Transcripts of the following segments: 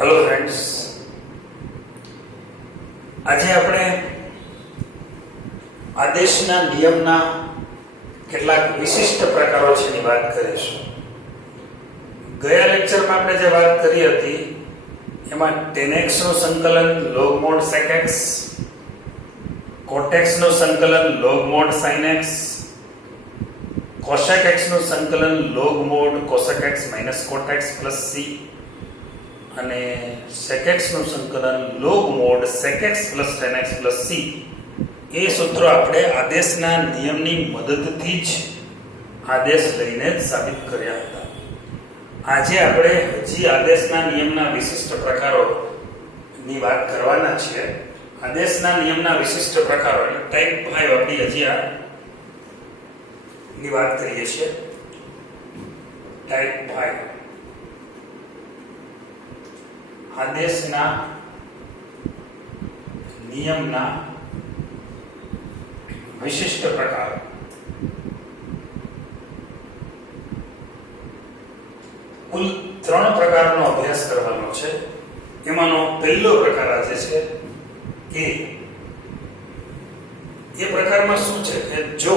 Hello friends, આજે આપણે આદેશના નિયમના કેટલાક વિશિષ્ટ પ્રકારો છે એની વાત કરીશું. ગયા લેક્ચરમાં આપણે જે વાત કરી હતી એમાં tan x નું સંકલન log mod sec x, cot x નું સંકલન log mod sin x, cosec x નું સંકલન log mod cosec x minus cot x plus c અને sec x નું સંકલન log mod sec x plus tan x plus c. એ સૂત્રો આપણે આદેશના નિયમની મદદથી જ આદેશ લઈને જ સાબિત કર્યા હતા. આજે આપણે હજી આદેશના નિયમના વિશિષ્ટ પ્રકારોની વાત કરવાના છીએ. આદેશના નિયમના વિશિષ્ટ પ્રકારો એટલે ટાઈપ 5 આપણી હજી આ ની વાત કરીએ છીએ. ટાઈપ 5 આદેશના નિયમના વિશિષ્ટ પ્રકાર. કુલ 3 પ્રકારનો અભ્યાસ કરવાનો છે. એમાંનો પહેલો પ્રકાર આજે છે કે એ પ્રકારમાં શું છે કે જો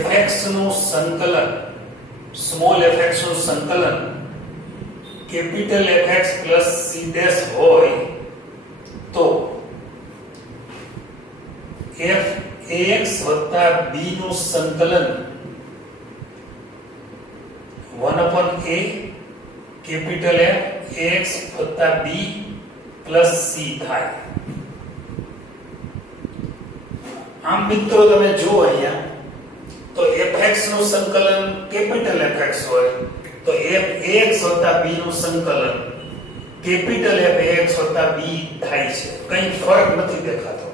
fx નું સંકલન સ્મોલ fx નું સંકલન capital fx plus c dash હોય તો f ax વત્તા b નું સંકલન 1/a કેપિટલ F ax વત્તા b પ્લસ c થાય. આમ મિત્રો તમે જુઓ અહીંયા તો fx નું સંકલન કેપિટલ fx હોય તો f ax વત્તા b નું સંકલન કેપિટલ F ax વત્તા b થાય છે. કંઈ ફરક નથી દેખાતો.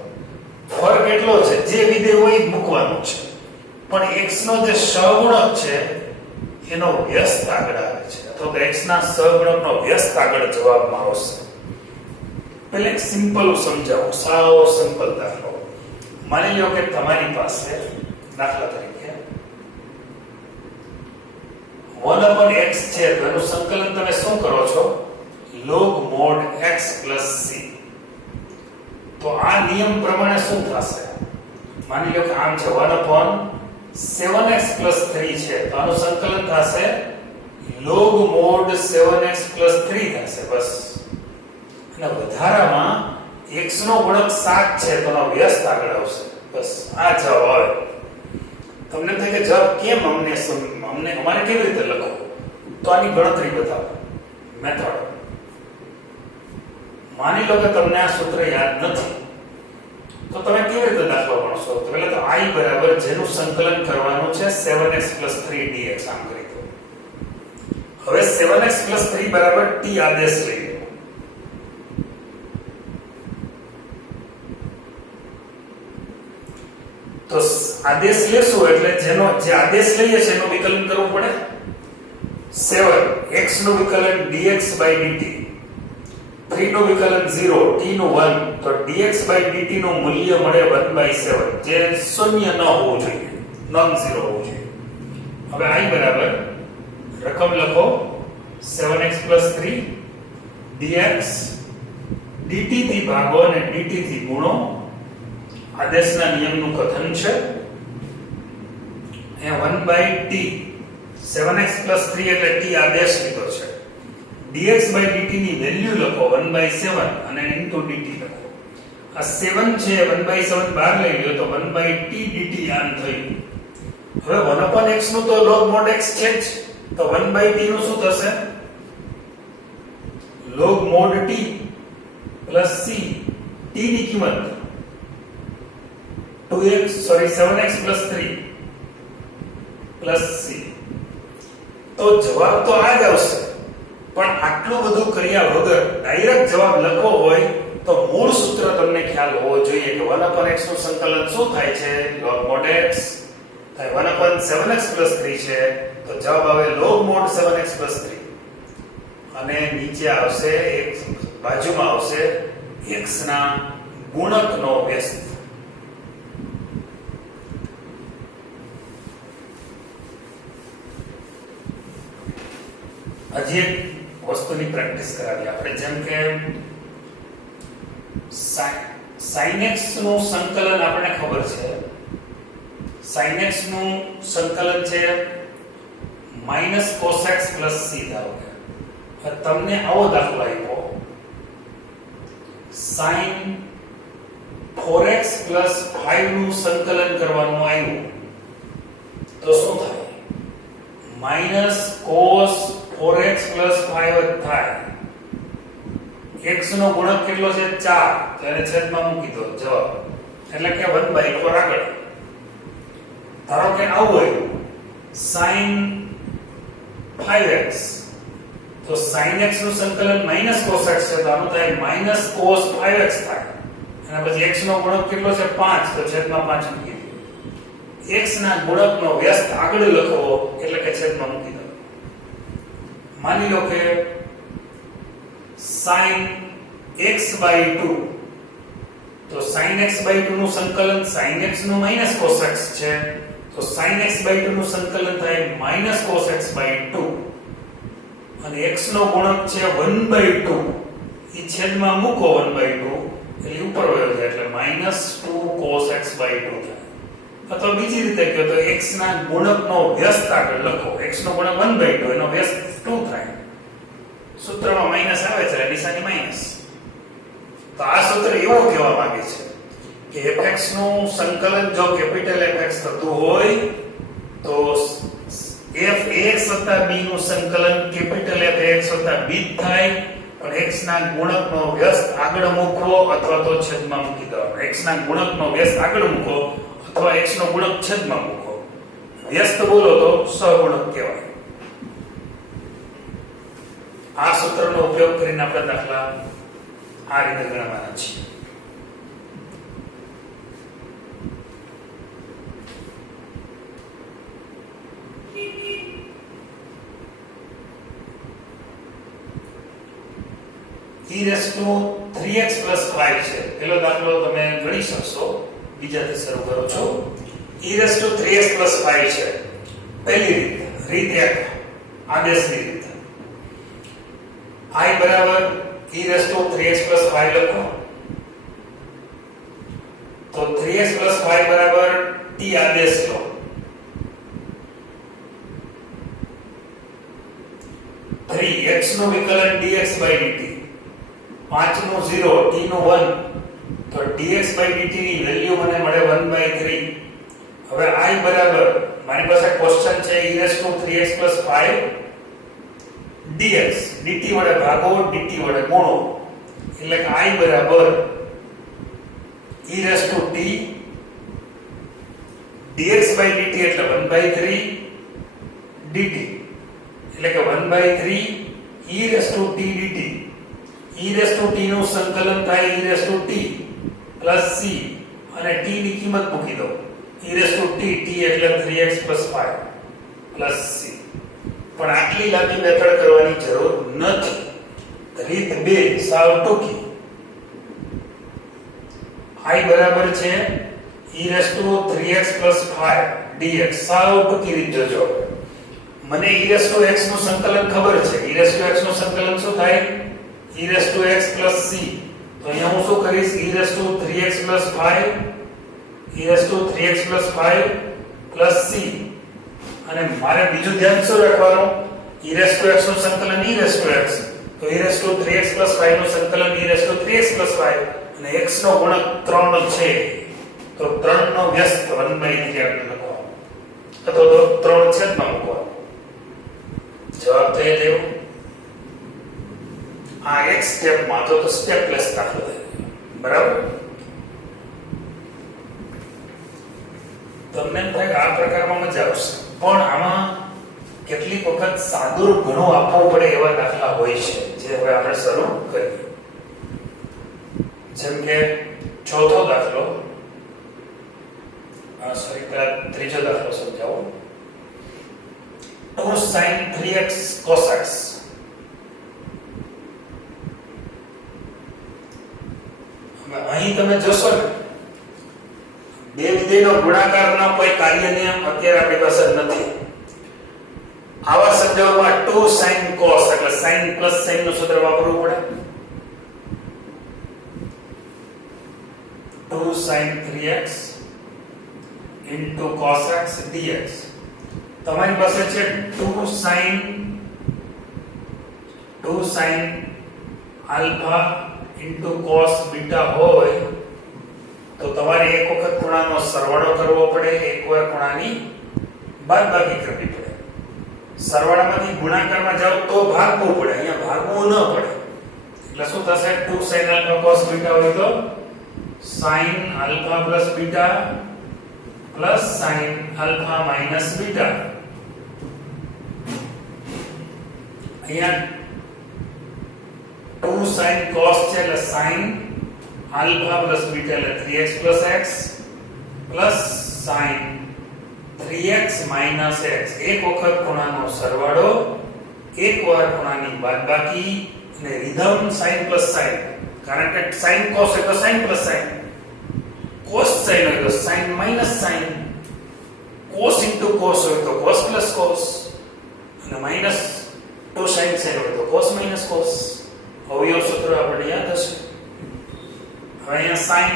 ફરક એટલો છે જે વિધેય હોય એ મૂકવાનું છે, પણ x નો જે સહગુણક છે એનો વ્યસ્ત આગળ આવે છે, અથવા તો x ના સહગુણકનો વ્યસ્ત આગળ જવાબમાં આવશે. પહેલા એક સિમ્પલ સમજાવું, સાવ સિમ્પલ દાખલો. માની લો કે તમારી પાસે દાખલા તરીકે 1/x છે તો એનું સંકલન તમે શું કરો છો? log mod x plus c. તો આ નિયમ પ્રમાણે શું થશે? માની લો કે આમ છે 1/7x plus 3 છે તો આનું સંકલન થશે log mod 7x plus 3 થશે. બસ. અને વધારામાં x નો ગુણક 7 છે તો એનો વ્યસ્ત આગળ આવશે. બસ આ જવાબ આવે. તમને થાય કે જવાબ કેમ અમારે કેવી રીતે લખો? તો આની ગણતરી બતાવો, મેથડ. માની લો કે તમને આ સૂત્ર યાદ નથી તો તમે કેવી રીતે દાખલો ગણશો? તો પહેલા તો I બરાબર જેનું સંકલન કરવાનું છે 7x 3 dx આમ કરી દો. હવે 7x 3 બરાબર t આદેશ લઈ લો. તો આદેશ લેશું એટલે જે આદેશ લઈએ છે એનું વિકલન કરવું પડે. 7 x નું વિકલન dx dt, 3 નું વિકલન 0, t નું 1, તો dx dt નું મૂલ્ય મળે 1/7 જે શૂન્ય ન હોવું જોઈએ, નોન ઝીરો હોવું જોઈએ. હવે I બરાબર રકમ લખો 7x 3 dx dt થી ભાગો અને dt થી ગુણો. આદેશના નિયમનું કથન છે એ 1/t 7x 3 એટલે t આદેશ લીધો છે. dx dt ની વેલ્યુ લખો 1/7 અને into dt લખો. આ 7 છે 1/7 બહાર લઈ લ્યો તો 1/t dt આમ થયું. હવે 1/x નું તો log mod x છે જ, તો 1/t નું શું થશે? log mod t plus c. t ની કિંમત 7x 3 plus c. તો જવાબ તો આ જ આવશે. પણ આટલું બધું કર્યા વગર ડાયરેક્ટ જવાબ લખવો હોય તો મૂળ સૂત્ર તમને ખ્યાલ હોવો જોઈએ કે 1/x નું સંકલન શું થાય છે? log mod x થાય 1/7x 3 છે તો જવાબ આવે log mod 7x 3 અને નીચે આવશે એક બાજુમાં આવશે x ના ગુણકનો વ્યસ્ત. હજી એક વસ્તુની પ્રેક્ટિસ કરાવી આપણે, જેમ કે sin x નું સંકલન આપણને ખબર છે, sin x નું સંકલન છે -cos x c ધારો કે તમને આવો દાખલો આપ્યો sin 4x 5 નું સંકલન કરવાનું આવ્યું તો શું થાય? -cos 4x 5 જ થાય. x નો ગુણક કેટલો છે? 4, તો એને છેદમાં મૂકી દો જવાબ, એટલે કે 1/4 આગળ. ધારો કે આવું હોય sin 5x, તો sin x નું સંકલન -cos x છે, તો આનું થાય -cos 5x થાય. અને પછી x નો ગુણક કેટલો છે? 5, તો છેદમાં 5 મૂકી દો. x ના ગુણકનો વ્યસ્ત આગળ લખવો એટલે કે છેદમાં મૂકી દો. માની લો કે sin x/2, તો sin x/2 નું સંકલન sin x નું -cos x છે, તો sin x/2 નું સંકલન થાય -cos x/2 અને x નો ગુણક છે 1/2, ઈ છેદમાં મૂકો 1/2 એટલે ઉપર વયો જાય એટલે -2 cos x/2 થાય. અથવા બીજી રીતે કહો તો x ના ગુણકનો વ્યસ્ત આગળ લખો, x નો ગુણક 1/2 એનો વ્યસ્ત 2 થાય. સૂત્રમાં માઈનસ આવે છે, નિશાની માઈનસ. તો આ સૂત્ર એવું કહેવા માંગે છે કે fx નું સંકલન જો કેપિટલ Fx થતું હોય તો f(a)x + b નું સંકલન કેપિટલ F(a)x + b થાય, પણ x ના ગુણકનો વ્યસ્ત આગળ મૂકવો અથવા તો છેદમાં મૂકી દેવાનો. x ના ગુણકનો વ્યસ્ત આગળ મૂકો અથવા x નો ગુણક છેદમાં મૂકો. વ્યસ્ત બોલો તો સહગુણક કહેવાય. આ સૂત્રનો ઉપયોગ કરીને આપણે દાખલા આ રીતે ગણવાના છે. e3x + 5 છે. પેલો દાખલો તમે ગણી શકશો, બીજાથી શરૂ કરો છો. e3x + 5 છે. પહેલી રીત 1 આદેશની રીત. I બરાબર e3x + 5 લખો તો 3x + 5 બરાબર t આદેશ લો. 3x નું વિકલન dx/dt, 5 નું 0, t નું 1, તો dx/dt ની વેલ્યુ મને મળે 1/3. હવે I બરાબર મારી પાસે ક્વેશ્ચન છે e3x + 5 dx, dt વડે ભાગો, dt વડે ગુણો, એટલે કે I બરાબર e⁻t dx/dt એટલે 1/3 dt, એટલે કે 1/3 e⁻t dt. e⁻t નું સંકલન થાય e⁻t + c અને t ની કિંમત મૂકી દો. e⁻t t એટલે 3x + 5 + c. પણ આટલી લાંબી મેથડ કરવાની જરૂર નથી. રીત 2 સાવ ટૂંકી. I બરાબર છે e3x + 5 dx. સાવ ટૂંકી રીત જોજો. મને e(x) નું સંકલન ખબર છે. e(x) નું સંકલન શું થાય? e(x + c. તો અહીંયા હું શું કરીશ? e3x + 5 e3x + 5 + c. અને મારે બીજું ધ્યાન શું રાખવાનું? e(x) નું સંકલન e(x), તો e3x + 5 નું સંકલન e3x + 5 અને x નો ગુણક 3 છે, તો 3 નો વ્યસ્ત 1/3 આપણે લખવાનો અથવા તો 3 છેદમાં મૂકવાનો. જવાબ તો એ લેવો. આ એક સ્ટેપમાં તો સ્ટેપલેસ દાખલો થાય, બરાબર? તમને થાય આ પ્રકારમાં મજા આવશે, પણ આમાં કેટલીક વખત સાદુર ઘણું આપવું પડે એવા દાખલા હોય છે, જે હવે આપણે શરૂ કરીએ. જેમ કે ચોથો દાખલો, ત્રીજો દાખલો સમજાવો. 2 sin 3x cos x. અહીં તમે જોશો ને, બે વિધેયનો ગુણાકારના કોઈ કાર્યને અત્યારે આપણી પાસે નથી. આવા શબ્દોમાં 2 sin cos એટલે sin પ્લસ sin નું સૂત્ર વાપરવું પડે. 2 sin 3x into cos x dx. તમારી પાસે છે 2 sin alpha into cos beta હોય તો તમારે એક વખત ખૂણાનો સરવાળો કરવો પડે, એકવાર ખૂણાની બાદબાકી કરવી પડે. સરવાળામાંથી ગુણાકારમાં જાવ તો ભાગવું પડે, અહીંયા ભાગવું ન પડે. એટલે શું થશે? 2 sin alpha cos beta હોય તો sin alpha plus beta plus sin alpha minus beta. અહીંયા 2 sin cos છે એટલે sin alpha plus beta એટલે 3x plus x plus sin 3x minus x. એક વખત ખૂણાનો સરવાળો, એકવાર ખૂણાની બાદબાકી અને રિધમ sin plus sin. કારણ કે sin cos એટલે sin plus sin, cos sin હોય તો sin minus sin, cos into cos હોય તો cos plus cos અને minus 2 sin sin હોય તો cos minus cos. અવયવ સૂત્ર આપણે યાદ હશે. હવે અહીંયા sin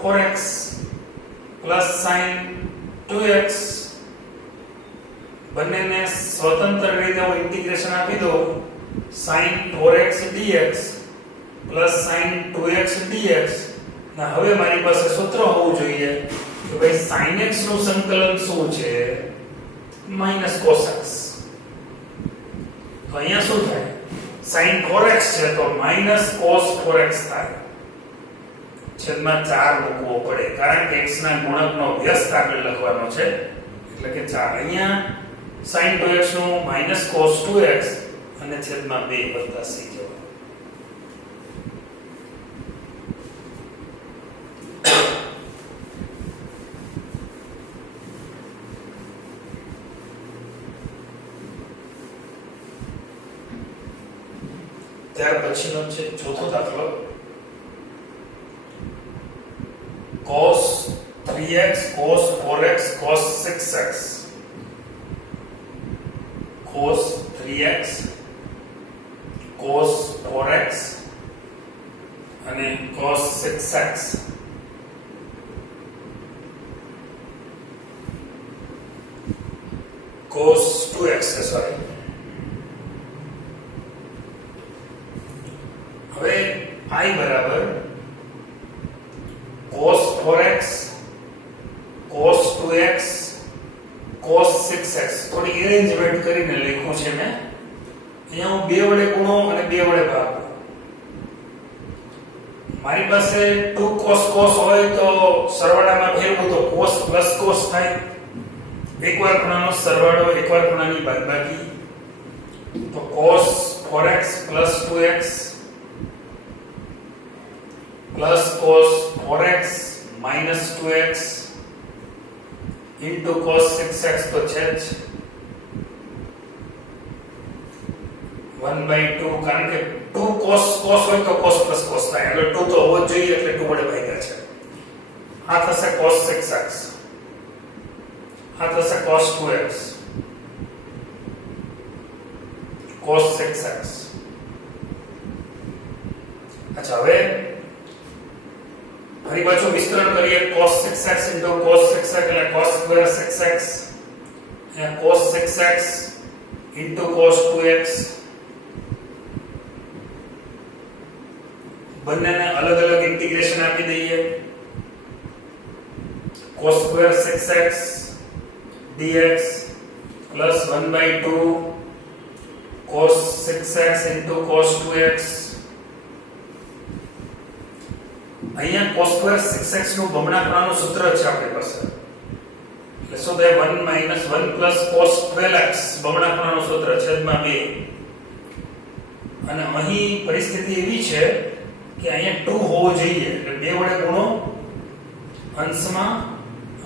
4x plus sin 2x બંનેને સ્વતંત્ર રીતે હું ઇન્ટિગ્રેશન આપી દઉં. sin 4x dx plus sin 2x dx. ના હવે મારી પાસે સૂત્ર હોવું જોઈએ કે ભાઈ sin x નું સંકલન શું છે? minus cos x. તો અહીંયા શું થાય? sin 4x છે તો minus cos 4x થાય. છેદમાં 4 મૂકવો પડે કારણ કે x ના ગુણકનો વ્યસ્ત આગળ લખવાનો છે એટલે કે 4. અહીંયા sin 2x નું minus cos 2x અને છેદમાં 2 વત્તા c જવાબ. ત્યાર પછીનો છે ચોથો દાખલો. cos 3x cos 4x cos 6x. cos 3x cos 4x અને cos 6x. cos 2x sorry. હવે I બરાબર cos 4x cos 2x cos 6x. થોડી એરેન્જમેન્ટ કરીને લખ્યું છે મેં. અહીંયા હું 2 વડે ગુણો અને 2 વડે ભાગો. મારી પાસે 2 cos cos હોય તો સરવાળામાં ફેરવું તો cos plus cos થાય. એકવાર ખૂણાનો સરવાળો, એકવાર ખૂણાની બાદબાકી. તો cos 4x plus 2x plus cos 4x minus 2x into cos 6x તો છે જ 1/2. કારણ કે 2 cos cos હોય તો cos plus cos થાય એટલે 2 તો હોવો જ જોઈએ એટલે 2 વડે ભાગ્યા છે. આ થશે cos 6x, આ થશે cos 2x cos 6x. અચ્છા હવે ફરી પાછું વિસ્તરણ કરીએ. cos 6x into cos 6x એટલે cos square 6x અને cos 6x into cos 2x. બંનેને અલગ અલગ ઇન્ટિગ્રેશન આપી દઈએ. cos square 6x dx plus 1/2 cos 6x into cos 2x. અહીંયા cos square 6x નું બમણા ખૂણાનું સૂત્ર છે આપણી પાસે. એટલે શું થાય? 1 minus 1 plus cos 12x બમણા ખૂણાનું સૂત્ર છેદમાં 2. અને અહીં પરિસ્થિતિ એવી છે કે અહીંયા 2 હોવો જોઈએ એટલે 2 વડે ગુણો અંશમાં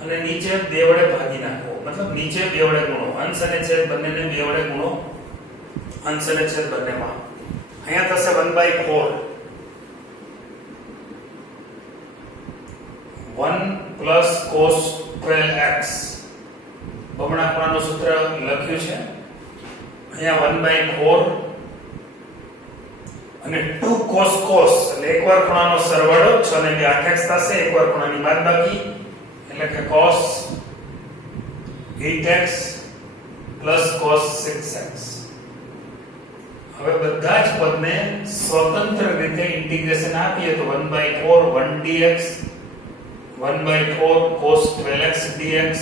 અને નીચે 2 વડે ભાગી નાખો. મતલબ નીચે 2 વડે ગુણો, અંશ અને છેદ બંનેને 2 વડે ગુણો, અંશ અને છેદ બંનેમાં. અહીંયા થશે 1/4 1 plus cos 12x બમણા ખૂણાનું સૂત્ર લખ્યું છે અહીંયા 1/4 અને 2 cos cos એટલે એકવાર ખૂણાનો સરવાળો 6 ને 2 8x થશે, એકવાર ખૂણાની બાદબાકી એટલે કે cos 8x cos 6x. હવે બધા જ પદને સ્વતંત્ર રીતે ઇન્ટિગ્રેશન આપીએ તો 1/4 1dx 1/4 cos 12x dx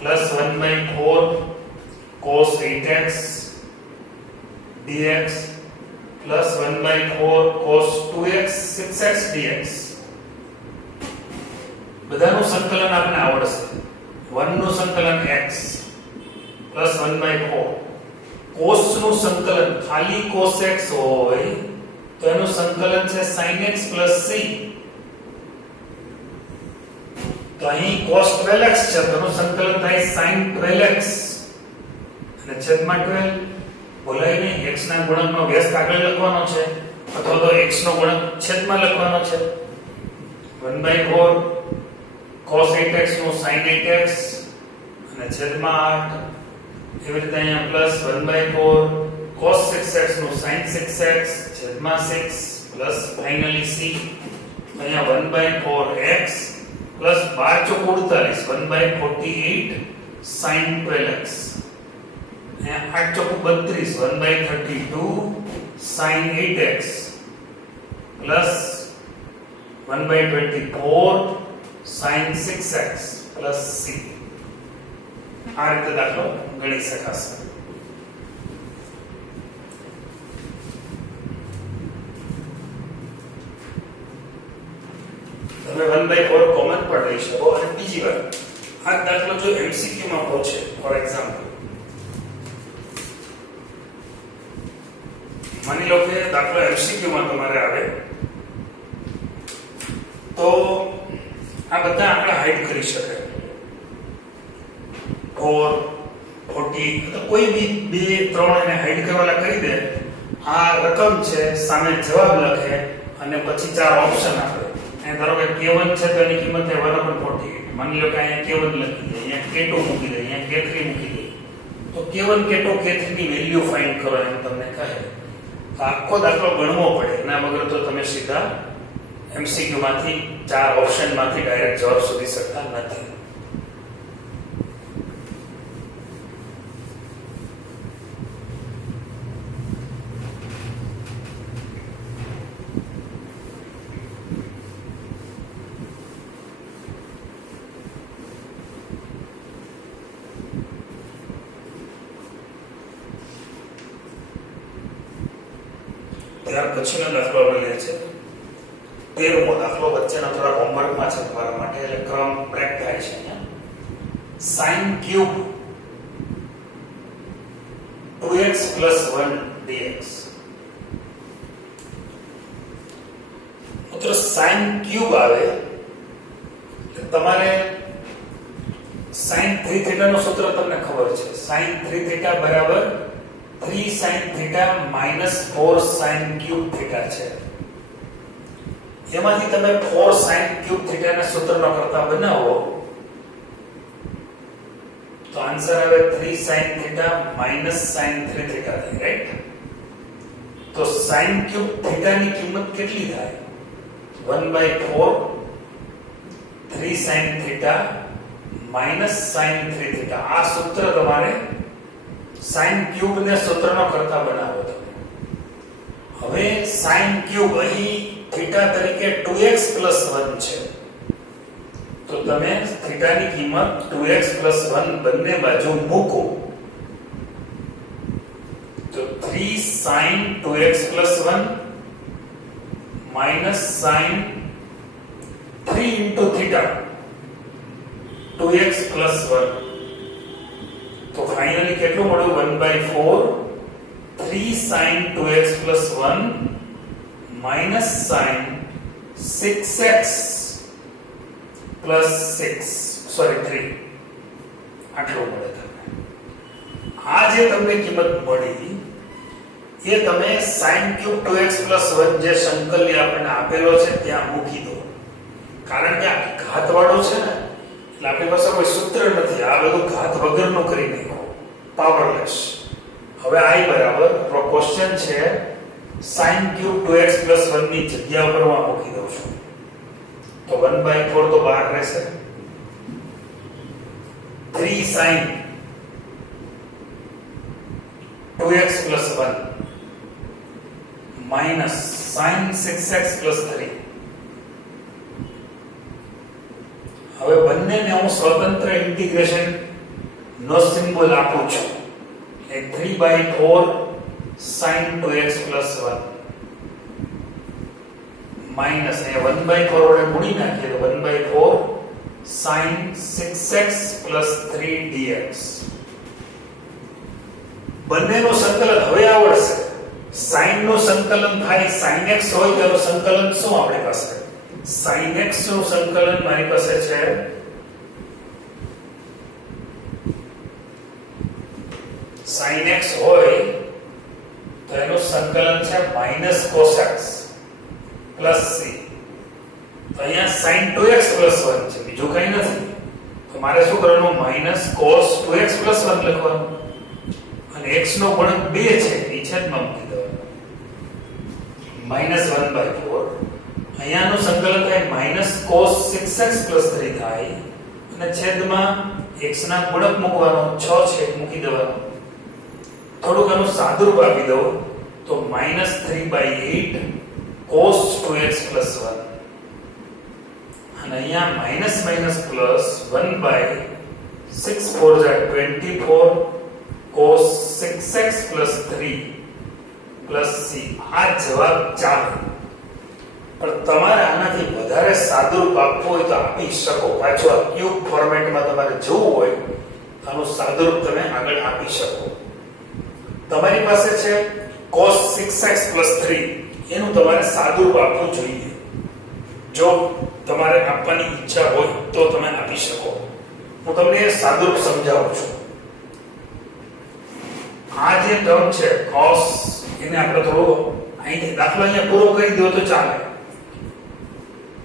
plus 1/4 cos 8x dx plus 1/4 cos 2x 6x dx. બધાનું સંકલન આપણે આવડશે. 1 નું સંકલન x plus 1/4 cos નું સંકલન ખાલી cos x હોય તો એનું સંકલન છે sin x plus c. તો અહીં cos 12x છે તો એનું સંકલન થાય sin 12x અને છેદમાં 12. બોલાય નહીં, x ના ગુણકનો વ્યસ્ત આગળ લખવાનો છે અથવા તો x નો ગુણક છેદમાં લખવાનો છે. 1/4 cos 8x નું sin 8x અને છેદમાં 8. એવી રીતે અહીંયા પ્લસ 1/4 cos 6x નું sin 6x છેદમાં 6 પ્લસ ફાઇનલી c. અહીંયા 1/4x પ્લસ 12 ચોક 48 1/48 sin 12x. અહીંયા 8 ચોક 32 1/32 sin 8x plus 1/24 sin 6x plus c. આ રીતે દાખલો ગણી શકાશે. તમે 1/4 કોમન પણ લઈ શકો. અને બીજી વાત, આ દાખલો જો MCQ માં પૂછે ફોર એક્ઝામ્પલ, માની લો કે દાખલો MCQ માં તમારે આવે તો આ બધા આપણે હાઈડ કરી શકાય. 4 40 તો કોઈ બી 2 3 એને હાઈડ કરવાલા કરી દે. આ રકમ છે, સામે જવાબ લખે અને પછી 4 ઓપ્શન આપે. અહીં ધારો કે k1 છે તો એની કિંમત છે 1/48. માની લો કે અહીંયા k1 લખી દે, અહીંયા k2 મૂકી દે, અહીંયા k3 મૂકી દે. તો k1 k2 k3 ની વેલ્યુ ફાઇન્ડ કરો એમ તમને કહે. તો આખો દાખલો ગણવો પડે. એના વગર તો તમે સીધા MCQ માંથી 4 ઓપ્શન માંથી ડાયરેક્ટ જવાબ શોધી શકતા નથી. ત્યાર પછીનો દાખલો આપણે લે છે 13મો દાખલો. વચ્ચેનો થોડા હોમવર્કમાં છે તમારા માટે, એટલે ક્રમ બ્રેક થાય છે. અહીંયા sin ક્યુબ 2x 1 dx. મિત્રો sin ક્યુબ આવે એટલે તમારે sin 3θ નું સૂત્ર તમને ખબર છે. sin 3θ બરાબર 3 sin theta minus 4 sin cube theta છે. એમાંથી તમે 4 sin cube theta ના સૂત્રનો કરતા બનાવો તો આન્સર આવે 3 sin theta minus sin 3 theta થાય, રાઈટ? તો sin cube theta ની કિંમત કેટલી થાય? 1/4 3 sin theta minus sin 3 theta. આ સૂત્ર તમારે sin ક્યુબ ને સૂત્રનો કરતા બનાવો તમે. હવે sin ક્યુબ અહીં થીટા તરીકે 2x 1 છે તો તમે થીટા ની કિંમત 2x 1 બંને બાજુ મૂકો તો 3 sin 2x 1 minus sin 3 into theta 2x 1. તો ફાઇનલી કેટલું મળ્યું? 1/4 3 sin 2x 1 minus sin 6x plus 3 આટલું મળે તમને. આ જે તમને કિંમત મળી એ તમે sin cube 2x 1 જે સંકલ્ય આપણને આપેલો છે ત્યાં મૂકી દો. કારણ કે આ ઘાતવાળો છે ને એટલે આપણી પાસે કોઈ સૂત્ર નથી. આ બધું ઘાત વગરનું કરી નાખો. પાવરલેસ. હવે i બરાબર આપણો ક્વેશ્ચન છે sin ક્યુબ 2x 1 ની જગ્યા પર હું મૂકી દઉં છું. તો 1/4 તો બહાર રહેશે. 3 sin 2x 1 minus sin 6x 3. હવે બંનેને હું સ્વતંત્ર ઇન્ટિગ્રેશન નો સિમ્બોલ આપું છું. એ 3/4 sin 2x 1 minus એ 1/4 વડે ગુણી નાખીએ તો 1/4 sin 6x 3 dx. બંનેનું સંકલન હવે આવડશે. sin નું સંકલન થાય sin x હોય તેનું સંકલન શું આપણી પાસે? sin x નું સંકલન મારી પાસે છે sin x હોય તો એનું સંકલન છે -cos x c. તો અહીંયા sin 2x 1 છે, બીજું કંઈ નથી. તો મારે શું કરવાનું? -cos 2x 1 લખવાનું. અને x નો ગુણક 2 છે, એ છેદમાં મૂકી દેવાનો. -1/4. અહીંયાનું સંકલન થાય -cos 6x 3 થાય અને છેદમાં x ના ગુણક મૂકવાનો 6 છે, મૂકી દેવાનો. થોડુંક આનું સાદુરૂપ આપી દઉં તો -3/8 cos 2x 1 અને અહીંયા minus plus 1/6 4 24 cos 6x 3 c. આ જવાબ ચાલે. પણ તમારે આનાથી વધારે સાદુરૂપ આપવું હોય તો આપી શકો. પાછું આ ક્યુબ ફોર્મેટમાં તમારે જોવું હોય તો આનું સાદુરૂપ તમે આગળ આપી શકો. તમારી પાસે છે cos 6x 3, એનું તમારે સાદુરૂપ આપવું જોઈએ. જો તમારે આપવાની ઈચ્છા હોય તો તમે આપી શકો. હું તમને સાદુરૂપ સમજાવું છું. આ જે ટર્મ છે cos, એને આપણે થોડો અહીંથી દાખલો અહીંયા પૂરો કરી દો તો ચાલે.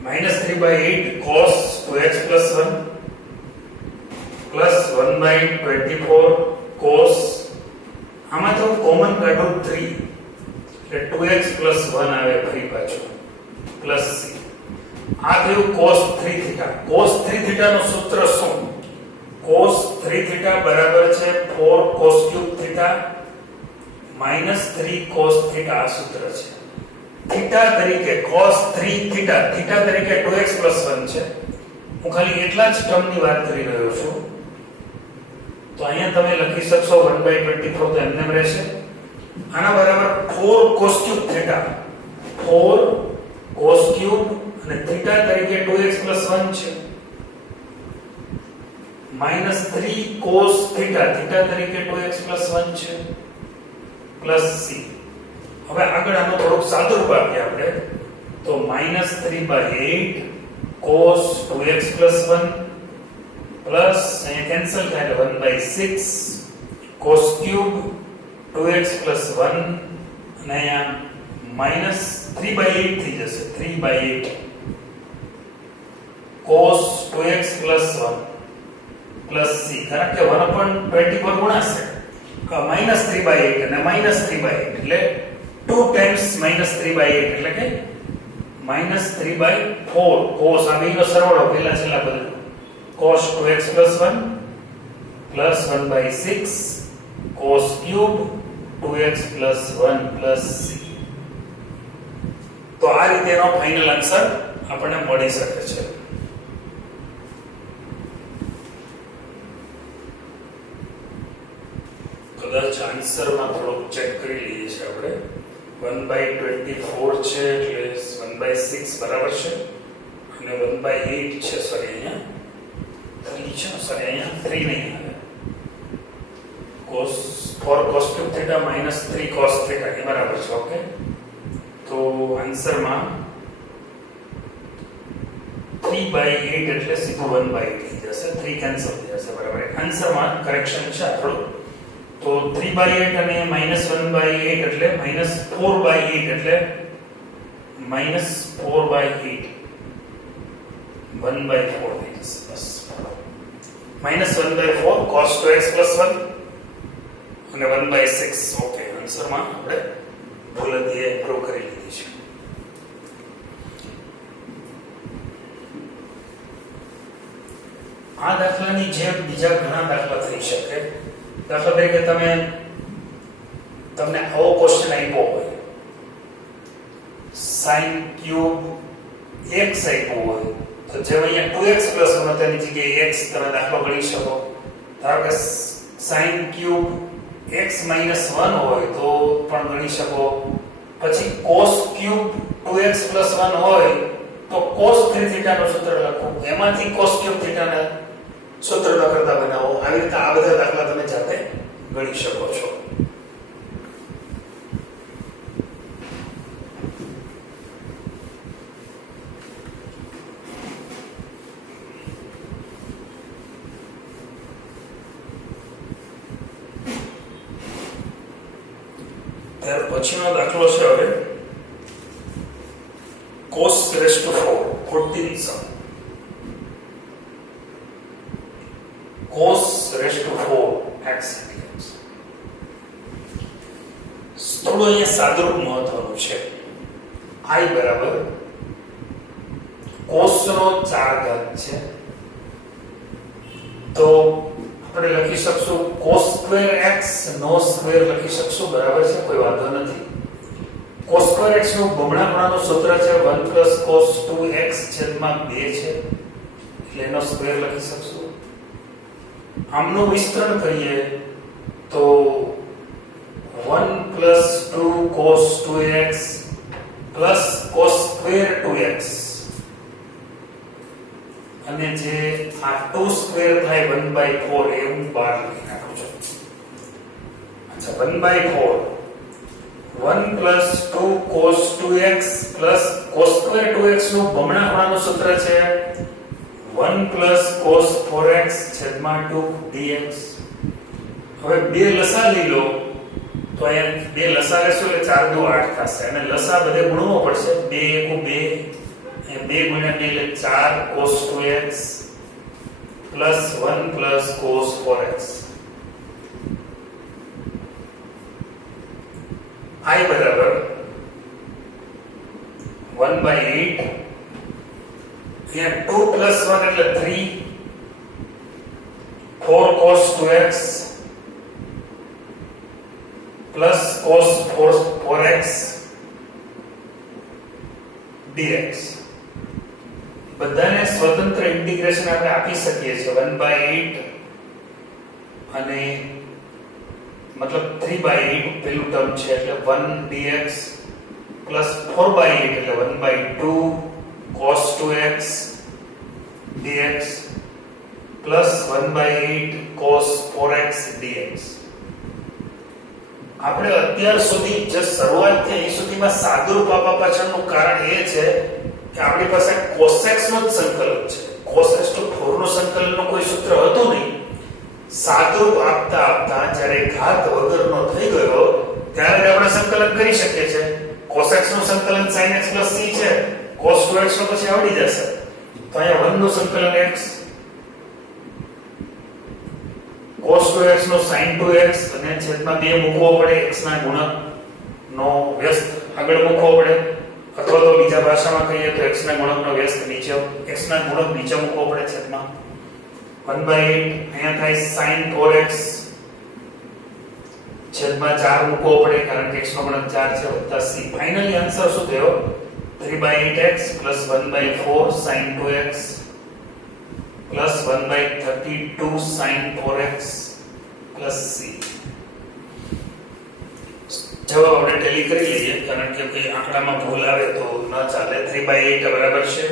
-3/8 cos 2x 1 plus 1/24 cos, આમાં તો કોમન કાઢો 3 એટલે 2x 1 આવે ફરી પાછું પ્લસ c. આ થયું cos 3 થીટા. cos 3 થીટા નું સૂત્ર શું? cos 3 થીટા બરાબર છે 4 cos cube theta -3 cos theta. આ સૂત્ર છે. થીટા તરીકે cos 3 થીટા, થીટા તરીકે 2x 1 છે. હું ખાલી એટલા જ ટર્મની વાત કરી રહ્યો છું. તો અહીંયા તમે લખી શકશો 1/24 તો એમને રહેશે. આના બરાબર 4 cos cube theta, 4 cos cube અને થીટા તરીકે 2x 1 છે -3 cos થીટા, થીટા તરીકે 2x 1 છે પ્લસ c. હવે આગળ આનો થોડુંક સાદુરૂપ આપીએ આપણે તો -3/8 cos 2x 1 પ્લસ અહીંયા કેન્સલ થાય એટલે 1/6 cos ક્યુબ 2x 1 અને અહીંયા -3/8 થઈ જશે. 3/8 cos 2x 1 પ્લસ c. કારણ કે 1/20 ગુણાશે -3/8 અને -3/8 એટલે 2 times -3/8 એટલે કે -3/4 cos. આ બેનો સરવાળો પહેલા છેલ્લા બદલો. cos 2x 1 plus 1/6 cos cube 2x 1 plus c. તો આ રીતે એનો ફાઇનલ આન્સર આપણને મળી શકે છે. કદાચ આન્સરમાં થોડુંક ચેક કરી લઈએ છીએ આપણે. 1/24 છે એટલે 1/6 બરાબર છે અને 1/8 છે. સોરી અહીંયા 3 છે. સોરી અહીંયા 3 નહીં આવે. cos 4 cos cube theta -3 cos theta એ બરાબર છે. ઓકે, તો આન્સરમાં 3/8 એટલે સીધું 1/8 થઈ જશે. 3 કેન્સલ થઈ જશે. બરાબર. આન્સરમાં કરેક્શન છે થોડું. તો 3/8 અને -1/8 એટલે -4/8 એટલે -4/8 1/4 થઈ જશે. બસ -1/4 cos 2x 1 અને 1/6. ઓકે, આન્સરમાં આપણે ભૂલ હતી એ પ્રૂવ કરી લીધી છે. આ દાખલાની જેમ બીજા ઘણા દાખલા થઈ શકે. દાખલા તરીકે તમને આવો ક્વેશ્ચન આપ્યો હોય, sin ક્યુબ x આપ્યો હોય, તો જેમ અહીંયા 2x + 1 તેની જગ્યાએ x તમે દાખલો ગણી શકો. ધારો કે sin ક્યુબ x - 1 હોય તો પણ ગણી શકો. પછી cos ક્યુબ 2x + 1 હોય તો cos 3θ નું સૂત્ર લખો, એમાંથી cos ક્યુબ θ ના સૂત્ર ન કરતા બનાવો. આવી રીતે આ બધા દાખલા તમે જાતે ગણી શકો છો. ત્યાર પછીનો દાખલો છે હવે cos raised to 4 14 sum. cos raised to 4 x dx. થોડું અહીંયા સાદુરૂપ મહત્વનું છે. I બરાબર cos નો 4 ઘાત છે, તો આપણે લખી શકશું cos સ્ક્વેર x નો સ્ક્વેર લખી શકશું. બરાબર છે, કોઈ વાંધો નથી. cos સ્ક્વેર x નું બમણા ખૂણાનું સૂત્ર છે 1 + cos 2x / 2 છે, એટલે એનો સ્ક્વેર લખી શકશું. આમનું વિસ્તરણ કરીએ તો 1 + 2 cos 2x + cos square 2x, અને જે આ 2 સ્ક્વેર થાય 1/4 એ હું બહાર લખી નાખું છું. અચ્છા, 1/4 1 + 2 cos 2x + cos square 2x નું બમણા ખૂણાનું સૂત્ર છે 1 + cos 4x / 2 dx. હવે બે લસા લઈ લો તો અહીંયા બે લસા લેશો એટલે 4 × 2 8 થશે, અને લસા બધે ગુણવો પડશે. 2 × 2 2 × 2 એટલે 4 cos 2x + 1 + cos 4x. I બરાબર 1/8. અહીંયા 2 + 1 એટલે 3 4 cos 2x + cos 4x dx. બધાને સ્વતંત્ર ઇન્ટિગ્રેશન આપણે આપી શકીએ છીએ. 1/8 અને મતલબ 3/8 પેલું ટર્મ છે એટલે 1 dx + 4/8 એટલે 1/2 cos 2x dx + 1/8 cos 4x dx. આપણે અત્યાર સુધી જે શરૂઆત થઈ એ સુધીમાં સાદુરૂપ આપવા પાછળનું કારણ એ છે કે આપણી પાસે cos x નું જ સંકલન છે. cos raised to 4 નું સંકલનનું કોઈ સૂત્ર હતું નહીં. સાદુરૂપ આપતા જ્યારે ઘાત વગરનો થઈ ગયો ત્યારે આપણે સંકલન કરી શકીએ છીએ. cos x નું સંકલન sin x + c છે, cos 2x નું પછી આવડી જશે. તો અહીંયા 1 નું સંકલન x, cos 2x નો sin 2x અને છેદમાં 2 મૂકવો પડે, x ના ગુણક નો વ્યસ્ત આગળ મૂકવો પડે, અથવા તો બીજા ભાષામાં કહીએ તો x ના ગુણકનો વ્યસ્ત નીચે, x ના ગુણક નીચે મૂકવો પડે છેદમાં 1/8. અહીંયા થાય sin 4x છેદમાં 4 મૂકવો પડે કારણ કે x નો ગુણક 4 છે વત્તા c. ફાઇનલી આન્સર શું થયો? 3/8x + 1/4 sin 2x + 1/32 sin 4x + c. જવાબ આપણે ટેલી કરી લઈએ કારણ કે કોઈ આંકડામાં ભૂલ આવે તો ન ચાલે. 3/8 બરાબર છે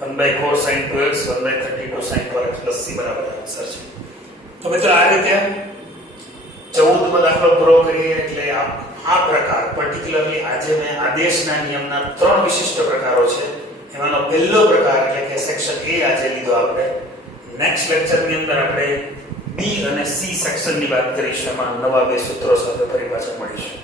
1/4 sin 2x 1/32 sin 4x + c બરાબર આન્સર છે. તો મિત્રો આ રીતે 14મો દાખલો પૂરો કરીએ. એટલે આ પ્રકાર પર્ટિક્યુલરલી આજે મેં આદેશના નિયમના 3 વિશિષ્ટ પ્રકારો છે, એમાંનો પહેલો પ્રકાર એટલે કે સેક્શન A આજે લીધો આપણે. નેક્સ્ટ લેક્ચરની અંદર આપણે B અને C સેક્શનની વાત કરીશું. એમાં નવા 2 સૂત્રો સાથે ફરી પાછા મળીશું.